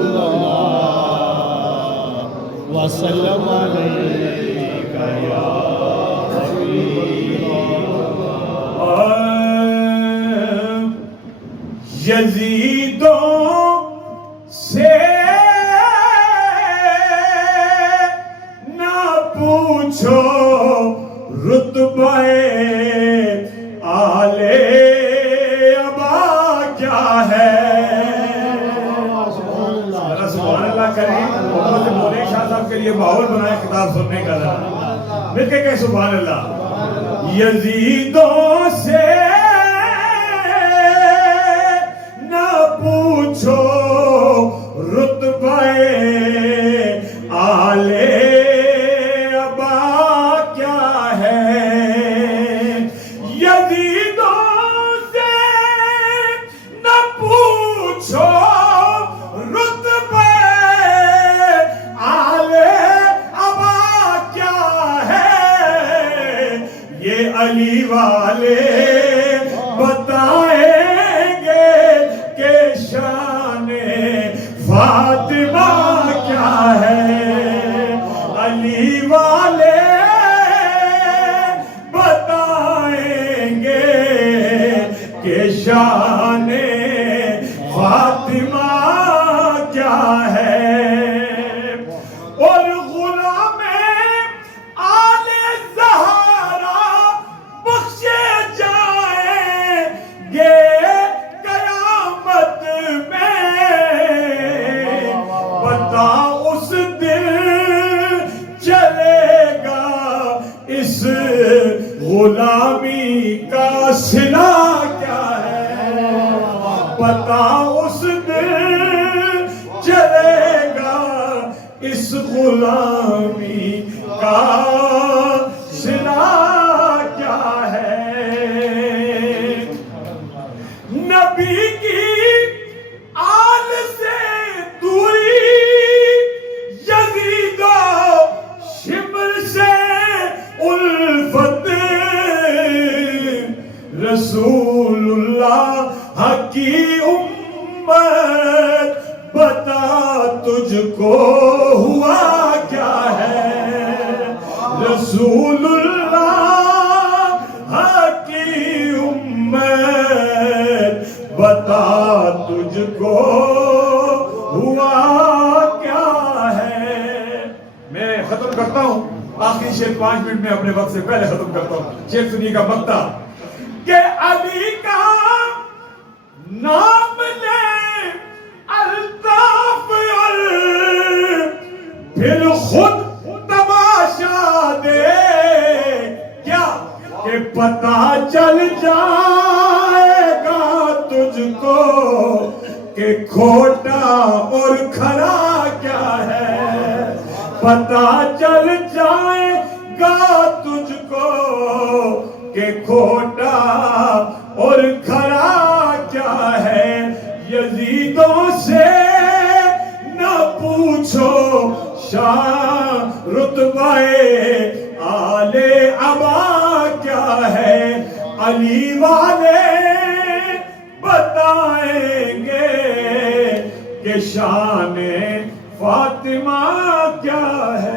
الله وسلم عليك يا حبيب الله یزیدوں سے نہ پوچھو رتبہ آل ابا کیا ہے. سبحان اللہ کریں. محمد مولوی شاہ صاحب کے لیے ماحول بنائے خطاب سننے کا. مل کے کہیں سبحان اللہ. یزیدوں سے نہ پوچھو رتبہ آل ابا کیا ہے. یزیدوں سے نہ پوچھو رتبہ آل ابا کیا ہے. یہ علی والے بتائیں گے کہ شان فاطمہ کیا ہے. علی والے بتائیں گے کہ شان فاطمہ کیا ہے. اور غلام آل زہرا بخشے جائیں گے قیامت میں. پتہ اس دن چلے گا اس غلامی کا صلہ کیا ہے. پتہ اس دن چلے گا اس غلامی کا صلہ کیا ہے. نبی کی آل سے دوری یزید و شبر سے الفت. رسول اللہ کی امت بتا تجھ کو ہوا کیا ہے. رسول اللہ کی امت بتا تجھ کو ہوا کیا ہے. میں ختم کرتا ہوں. آخری شعر 5 منٹ میں اپنے وقت سے پہلے ختم کرتا ہوں. شیخ سنی کا مقطع کہ علی کا نام لے الطاف اور پھر خود تماشا دے. کیا کہ پتہ چل جائے گا تجھ کو کہ کھوٹا اور کھرا کیا ہے. پتہ چل جائے گا تجھ کو کہ کھوٹا اور کھرا کیا ہے. یزیدوں سے نہ پوچھو شان رتبہ آل ابا کیا ہے. علی والے بتائیں گے کہ شان فاطمہ کیا ہے.